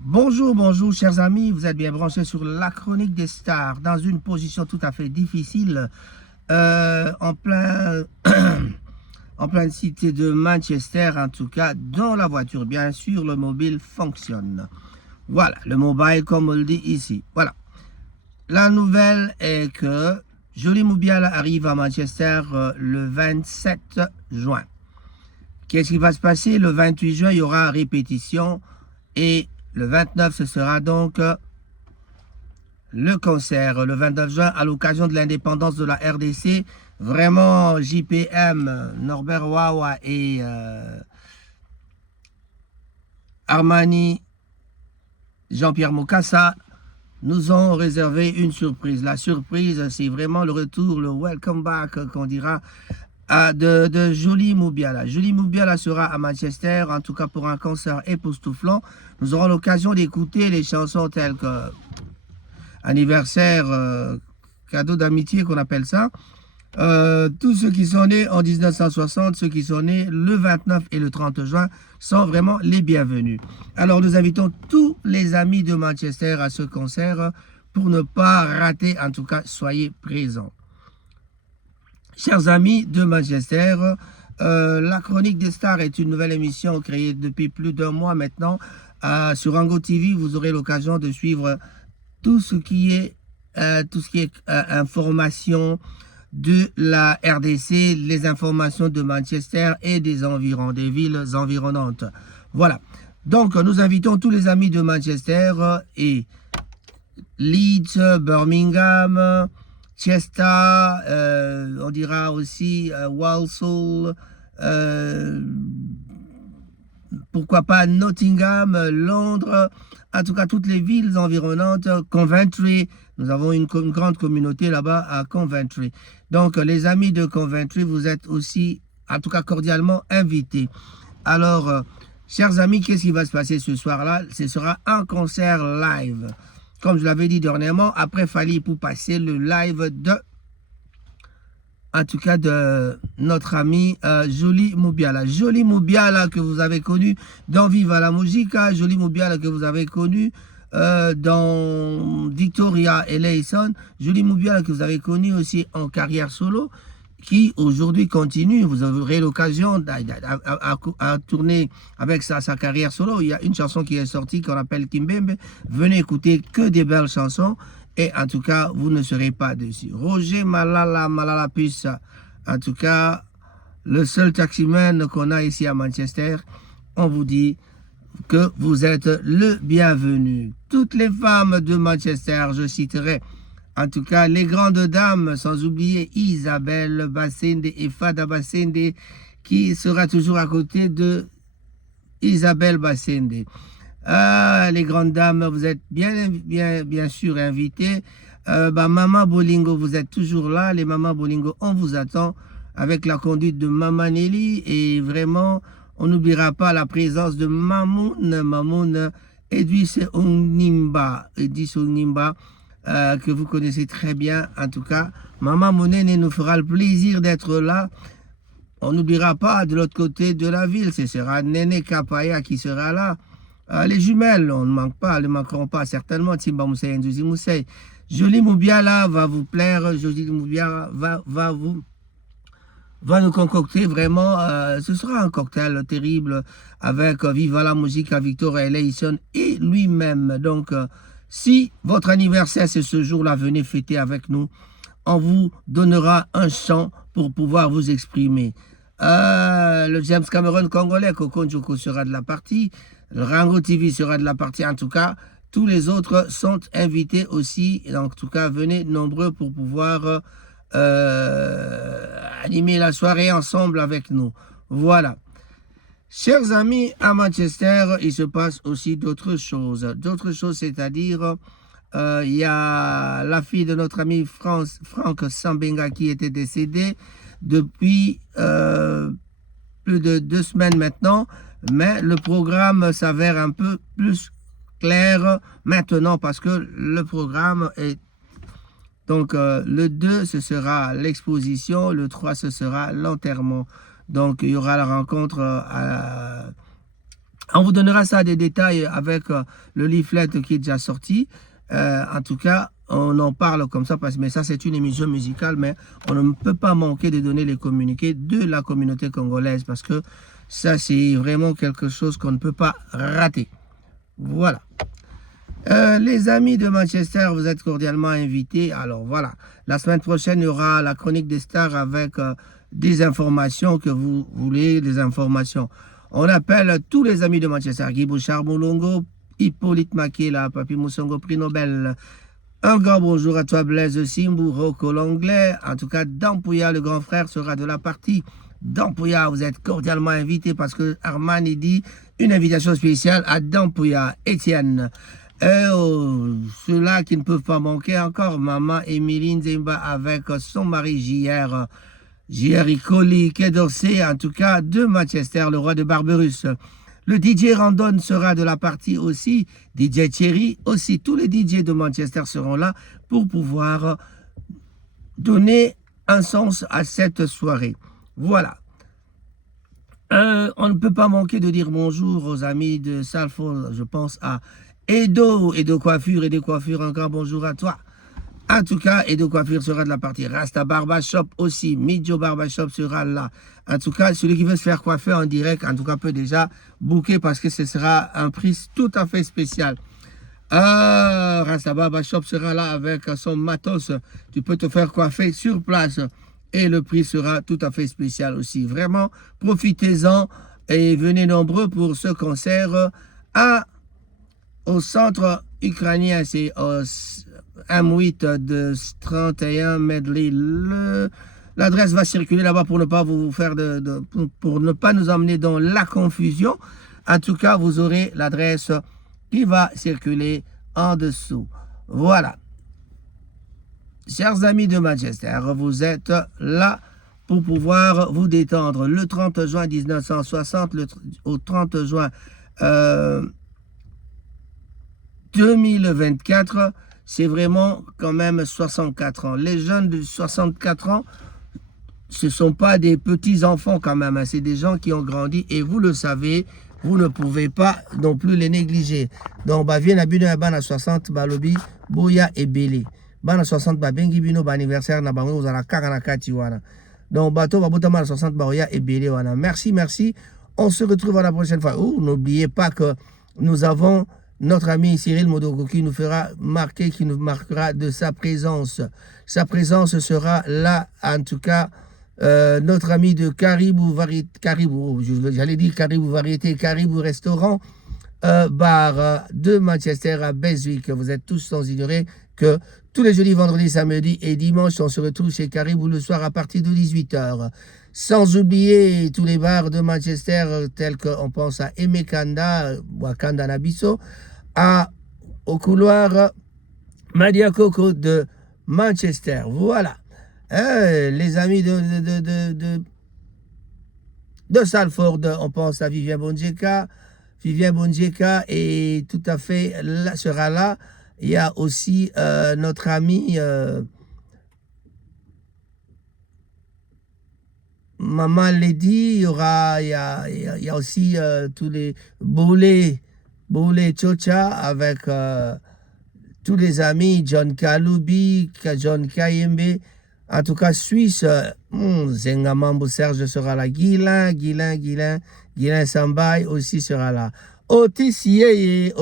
Bonjour, bonjour, chers amis. Vous êtes bien branchés sur la chronique des stars dans une position tout à fait difficile en plein, en pleine cité de Manchester, en tout cas, dans la voiture. Bien sûr, le mobile fonctionne. Voilà, le mobile, comme on le dit ici. Voilà. La nouvelle est que Jolie Moubiala arrive à Manchester le 27 juin. Qu'est-ce qui va se passer? Le 28 juin, il y aura répétition et le 29, ce sera donc le concert. Le 29 juin, à l'occasion de l'indépendance de la RDC. Vraiment, JPM, Norbert Wawa et Armani, Jean-Pierre Mokassa nous ont réservé une surprise. La surprise, c'est vraiment le retour, le welcome back qu'on dira de Jolie Moubiala. Jolie Moubiala sera à Manchester, en tout cas pour un concert époustouflant. Nous aurons l'occasion d'écouter les chansons telles que Anniversaire, cadeau d'amitié qu'on appelle ça. Tous ceux qui sont nés en 1960, ceux qui sont nés le 29 et le 30 juin sont vraiment les bienvenus. Alors nous invitons tous les amis de Manchester à ce concert pour ne pas rater, en tout cas soyez présents. Chers amis de Manchester, la chronique des stars est une nouvelle émission créée depuis plus d'un mois maintenant. Sur Ango TV, vous aurez l'occasion de suivre tout ce qui est information de la RDC, les informations de Manchester et des environs, des villes environnantes. Voilà. Donc, nous invitons tous les amis de Manchester et Leeds, Birmingham, Chester, on dira aussi Walsall, pourquoi pas Nottingham, Londres, en tout cas toutes les villes environnantes, Coventry, nous avons une grande communauté là-bas à Coventry. Donc les amis de Coventry, vous êtes aussi, en tout cas cordialement invités. Alors, chers amis, qu'est-ce qui va se passer ce soir-là? Ce sera un concert live. Comme je l'avais dit dernièrement, après Fally pour passer le live de, en tout cas de notre ami Jolie Moubiala. Jolie Moubiala que vous avez connu dans Viva la Musica, Jolie Moubiala que vous avez connu dans Victoria et Layson, Jolie Moubiala que vous avez connu aussi en carrière solo, qui aujourd'hui continue. Vous aurez l'occasion à tourner avec sa carrière solo. Il y a une chanson qui est sortie qu'on appelle Kimbembe. Venez écouter que des belles chansons. Et en tout cas, vous ne serez pas déçus. Roger Malala Puce, en tout cas, le seul taximan qu'on a ici à Manchester, on vous dit que vous êtes le bienvenu. Toutes les femmes de Manchester, je citerai en tout cas les grandes dames, sans oublier Isabelle Bassende et Fada Bassende, qui sera toujours à côté de Isabelle Bassende. Les grandes dames, vous êtes bien sûr invitées. Maman Bolingo, vous êtes toujours là. Les Maman Bolingo, on vous attend avec la conduite de Maman Nelly. Et vraiment, on n'oubliera pas la présence de Mamoun Edwis Onimba. Que vous connaissez très bien. En tout cas, Maman Monene nous fera le plaisir d'être là. On n'oubliera pas de l'autre côté de la ville. Ce sera Néné Kapaya qui sera là. Les jumelles, on ne manque pas, elles ne manqueront pas certainement. Timba Moussei et Ndozi Moussei. Jolie Moubiala va vous plaire. Jolie Moubiala va nous concocter vraiment. Ce sera un cocktail terrible avec Viva la musique à Victor Ellison et lui-même. Donc, si votre anniversaire c'est ce jour-là, venez fêter avec nous. On vous donnera un chant pour pouvoir vous exprimer. Le James Cameron congolais, Coco Njoko sera de la partie. Le Rango TV sera de la partie. En tout cas, tous les autres sont invités aussi. Et en tout cas, venez nombreux pour pouvoir animer la soirée ensemble avec nous. Voilà. Chers amis, à Manchester, il se passe aussi d'autres choses. D'autres choses, c'est-à-dire, il y a la fille de notre ami Franck Sambenga qui était décédée depuis plus de 2 semaines maintenant, mais le programme s'avère un peu plus clair maintenant parce que le programme est... Donc, le 2, ce sera l'exposition, le 3, ce sera l'enterrement. Donc, il y aura la rencontre On vous donnera ça des détails avec le leaflet qui est déjà sorti. En tout cas, on en parle comme ça, mais ça c'est une émission musicale, mais on ne peut pas manquer de donner les communiqués de la communauté congolaise parce que ça c'est vraiment quelque chose qu'on ne peut pas rater. Voilà. Les amis de Manchester, vous êtes cordialement invités. Alors voilà, la semaine prochaine, il y aura la chronique des stars avec des informations que vous voulez, des informations. On appelle tous les amis de Manchester, Guy Bouchard, Moulongo, Hippolyte Makela, Papi Moussongo, prix Nobel. Un grand bonjour à toi, Blaise Simbou, Rocco l'anglais. En tout cas, Dampouya, le grand frère, sera de la partie. Dampouya, vous êtes cordialement invités parce que Armani dit une invitation spéciale à Dampouya. Étienne. Ceux-là qui ne peuvent pas manquer encore, maman Émilie Zemba avec son mari J.R. Icoli, Quai d'Orsay, en tout cas de Manchester, le roi de Barberousse. Le DJ Randon sera de la partie aussi, DJ Thierry aussi, tous les DJ de Manchester seront là pour pouvoir donner un sens à cette soirée. Voilà. On ne peut pas manquer de dire bonjour aux amis de Salford, je pense à Edo Coiffure, un grand bonjour à toi. En tout cas, Edo Coiffure sera de la partie. Rasta Barbershop aussi, Midjo Barbershop sera là. En tout cas, celui qui veut se faire coiffer en direct, en tout cas, peut déjà booker parce que ce sera un prix tout à fait spécial. Rasta Barbershop sera là avec son matos. Tu peux te faire coiffer sur place et le prix sera tout à fait spécial aussi. Vraiment, profitez-en et venez nombreux pour ce concert au centre ukrainien. C'est M8 de 31 Medley. L'adresse va circuler là-bas pour ne pas vous faire pour ne pas nous emmener dans la confusion. En tout cas, vous aurez l'adresse qui va circuler en dessous. Voilà. Chers amis de Manchester, vous êtes là pour pouvoir vous détendre. Le 30 juin 1960, au 30 juin 2024, c'est vraiment quand même 64 ans. Les jeunes de 64 ans, ce ne sont pas des petits-enfants quand même. Hein. C'est des gens qui ont grandi et vous le savez, vous ne pouvez pas non plus les négliger. Donc, viens à Bino à 60, Balobi, Boya et Bélé. Bana 60, Bengi Bino, anniversaire, na bango, vous allez à Katiwana. Donc, bateau, Babotama 60, Boya et Bélé. Merci, merci. On se retrouve à la prochaine fois. N'oubliez pas que nous avons notre ami Cyril Modoko qui nous fera marquer, qui nous marquera de sa présence. Sa présence sera là, en tout cas, notre ami de Caribou Variété, Caribou Restaurant, bar de Manchester à Beswick. Vous êtes tous sans ignorer que tous les jeudis, vendredis, samedis et dimanches, on se retrouve chez Caribou le soir à partir de 18 h. Sans oublier tous les bars de Manchester tels qu'on pense à Emekanda, Wakanda Nabiso, au couloir Madia Coco de Manchester. Voilà. Les amis de Salford, on pense à Vivien Bonjeka. Vivien Bonjeka est tout à fait là, sera là. Il y a aussi notre ami Maman Lady. Il y a aussi tous les Boulé Chocha avec tous les amis John Kaloubi, John Kayembe. En tout cas, Suisse, Zengamambo Serge sera là. Guilain Sambay aussi sera là. Otis Yeye,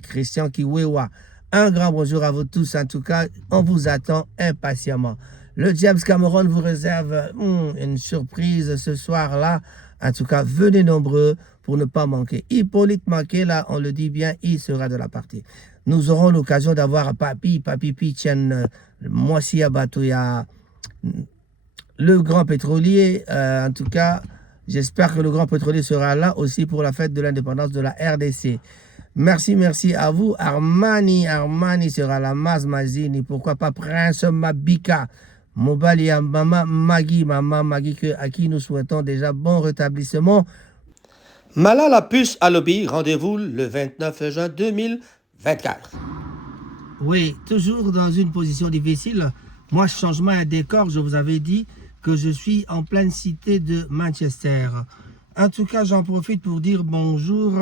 Christian Kiwewa. Un grand bonjour à vous tous. En tout cas, on vous attend impatiemment. Le James Cameron vous réserve une surprise ce soir-là. En tout cas, venez nombreux pour ne pas manquer. Hippolyte Makela, on le dit bien, il sera de la partie. Nous aurons l'occasion d'avoir Papi Pichen, Moissi Abatoya, le grand pétrolier. En tout cas, j'espère que le grand pétrolier sera là aussi pour la fête de l'indépendance de la RDC. Merci à vous. Armani sera là. Mazini, pourquoi pas Prince Mabika. Mobali à Maman Magui, à qui nous souhaitons déjà bon rétablissement. Malala Puce à Lobby, rendez-vous le 29 juin 2024. Oui, toujours dans une position difficile. Moi, changement de décor, je vous avais dit que je suis en pleine cité de Manchester. En tout cas, j'en profite pour dire bonjour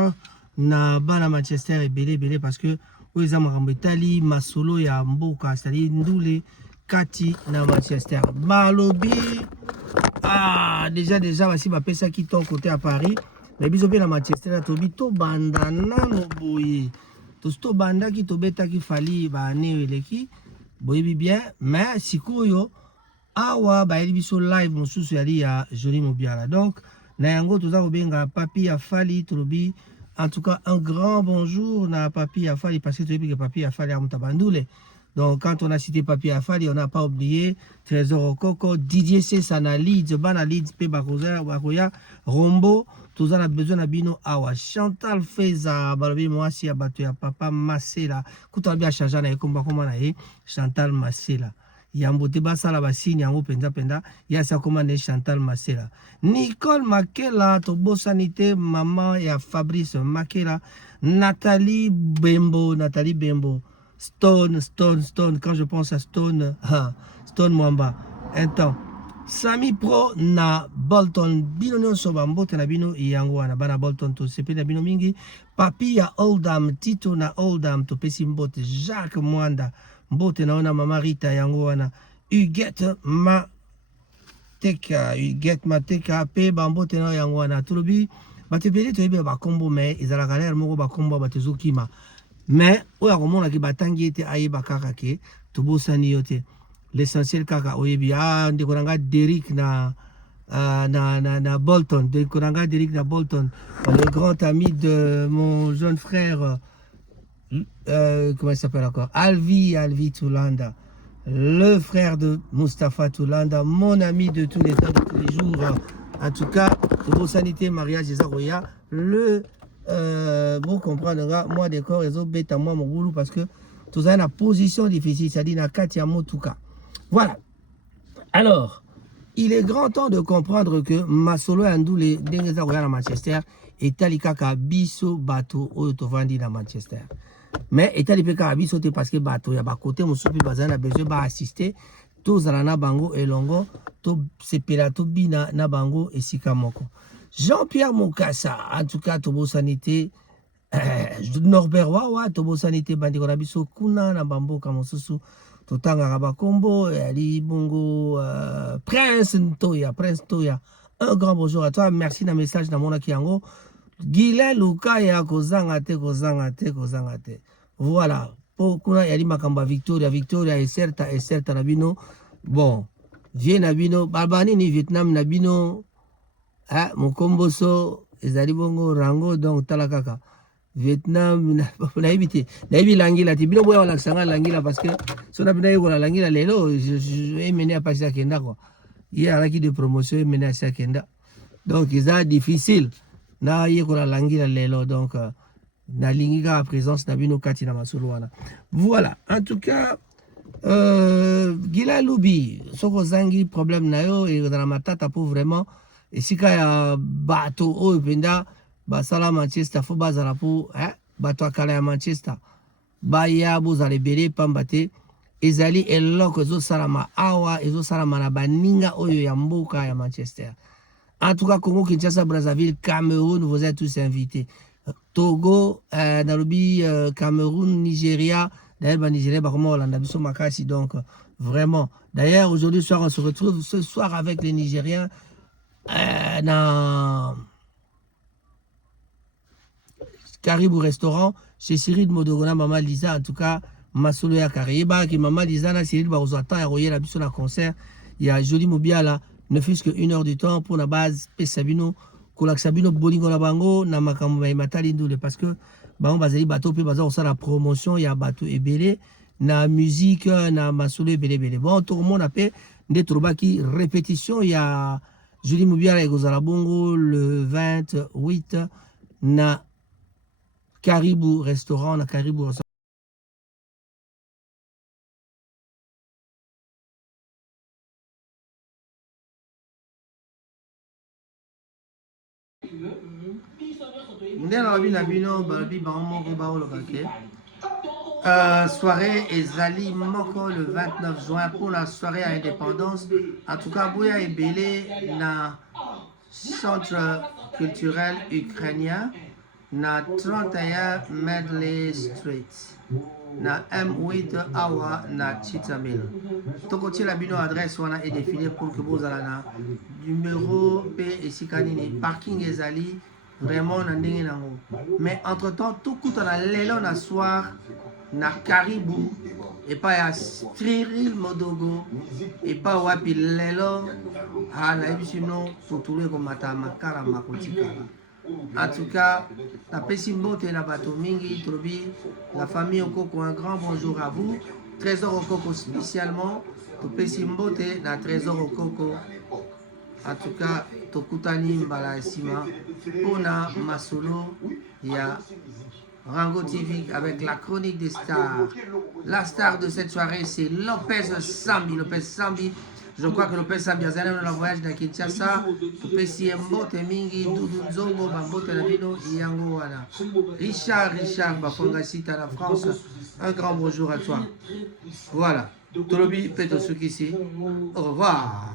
na bana Manchester et belé parce que oza makambo etali masolo ya mboka, c'est-à-dire ndule kati na Manchester. Balobi déjà basi bapesa ki ton côté à Paris, mais biso pe na Manchester tobi to banda nano boye. To banda ki to beta ki fali ba ne eleki boyebi bien, mais sikoyo awa ba biso live mosusu yali ya Joli Mobiala. Donc na yango toza kobenga Papi Afali Trobi. En tout cas, un grand bonjour na Papi Afali parce que tu sais que Papi Afali a Mutabandoule. Donc quand on a cité Papi Afali, on n'a pas oublié Trésor Okoko, Didier Sessana Leeds, Bana Leeds, Pe Bakoya, Rombo, tous on a besoin de bino awa. Chantal Feza, Balobi Mwasi Abatoya, Papa Masela, Kouta bien chargé na ekomba comment na Chantal Masela. Yambo te basala basini yango penda ya sa komane Chantal Masela. Nicole Makela to bosanité maman ya Fabrice Makela, Nathalie Bembo, Stone, quand je pense à Stone, Stone Mwamba. Un temps. Sami Pro na Bolton, bino nyonso bambote na bino yango wana bana Bolton to sepe na bino mingi. Papi ya Oldham, Tito na Oldham to pesi mbote, Jacques Mwanda. Mbote naona mama Rita yango wana. Huguette Mateka pe bambote na yango wana. Tulobi batebele to yebe bakombo me ezala galère moko bakombo batezokima. Mais oya komona ki batangi ete ayeba kaka ke tobosani yote. L'essentiel kaka oyebi ndeko nanga Derrick na Bolton, ndeko nanga Derrick na Bolton, le grand ami de mon jeune frère comment il s'appelle encore, Alvi Toulanda, le frère de Mustapha Toulanda, mon ami de tous les temps, de tous les jours. En tout cas, pour sanité, mariage, le vous comprendre, moi d'accord, ils ont bête à moi mon boulot parce que tout ça une position difficile, c'est-à-dire na Katia Motuka. Voilà. Alors, il est grand temps de comprendre que Masolo Andoule Dengeza à Manchester et Talikaka Biso Bato Otovandi à Manchester. Mais état lipeka abiso te parce que bato ya ba côté musupi bazana besoin ba assister tous na bango elongo to sepela to bina na bango esika moko. Jean-Pierre Mokassa en tout cas tobo sanité Norbert Wawa tobo sanité bandi ko biso kuna na bamboka mosusu totanga ba kombo ali bongo Prince Ntoya un grand bonjour à toi, merci na message na mona kiango. Gile Luka ya kozanga te. Voilà. Pour kuna yali makamba Victoria est certa nabino. Bon, vie nabino babani ni Vietnam nabino. Mokomboso ezali bongo rango donc talakaka. Vietnam na éviter. Na évi langila tibino boya wala sanga langila parce que son abina yiko la langila lelo je mené à passer à Kenda quoi. Il y a la qui de promotion mené à Kenda. Donc c'est difficile. Na yeko la langila lelo donc na lingiga à présence na bino kati na masolo wana. Voilà, en tout cas Gila Lubi soko zangi problème na yo et dans la matata pour vraiment et sika ya bato o penda basala Manchester fo bazala pour bato akala ya Manchester baya bozale belé pambate ezali eloko zo salama awa ezo salama na baninga oyo ya mboka ya Manchester. En tout cas, Congo, Kinshasa, Brazzaville, Cameroun, vous êtes tous invités. Togo, Nairobi, Cameroun, Nigeria. D'ailleurs, Nigeria, donc vraiment. D'ailleurs, aujourd'hui soir, on se retrouve ce soir avec les Nigériens dans Caribou Restaurant chez Cyril Modogona, Maman Lisa. En tout cas, Masolo ya Kariba, qui Maman Lisa, na Cyril Barozata, ya Royer, la biso na concert. Il y a Joli Mobiala. Ne fût-ce qu'une heure du temps pour la base Sabino, Kolak Sabino Bolingo na bango, na makambo matali ndule parce que bango bazali bateau pe bazar ça la promotion, il y a bateau ebele na musique na masolo ebele. Bon tout le monde appelle des trobaki répétition, il y a Julie Moubiala et Gozala Bongo le 28 na Caribou Restaurant, na Caribou Restaurant. Soirée Ezali Moko le 29 juin pour la soirée à indépendance. En tout cas, Bouya et Belé na Centre culturel ukrainien na 31 Medley Street na M8 awa na Chitamil. Tokotiela bino adresse wana et défilé pour que vous allez na numéro P et sikanini parking ezali vraiment na ndenge nango. Mais entre temps tokuta na lelo na soir na Caribou et pas ya Cyril Modogo et pas wapi lelo na ebisino tutule ko mata makara makotika. En tout cas, la Pessimbote na bato mingi trobi, la famille Okoko, un grand bonjour à vous. Trésor Okoko spécialement, to Pessimbote na Trésor Okoko. En tout cas, tokutani mbala sima pona masolo ya Rango TV avec la chronique des stars. La star de cette soirée, c'est Lopez Sambi. Lopez Sambi. Je crois que Lopez Sambi a un voyage dans Kinshasa. Lopez Siembote Mingi, Doudou Nzongo, Bambote Nabino, Yango Wana. Richard Bafonga Sita la France. Un grand bonjour à toi. Voilà. Tolobi Peto Sukisi. Au revoir.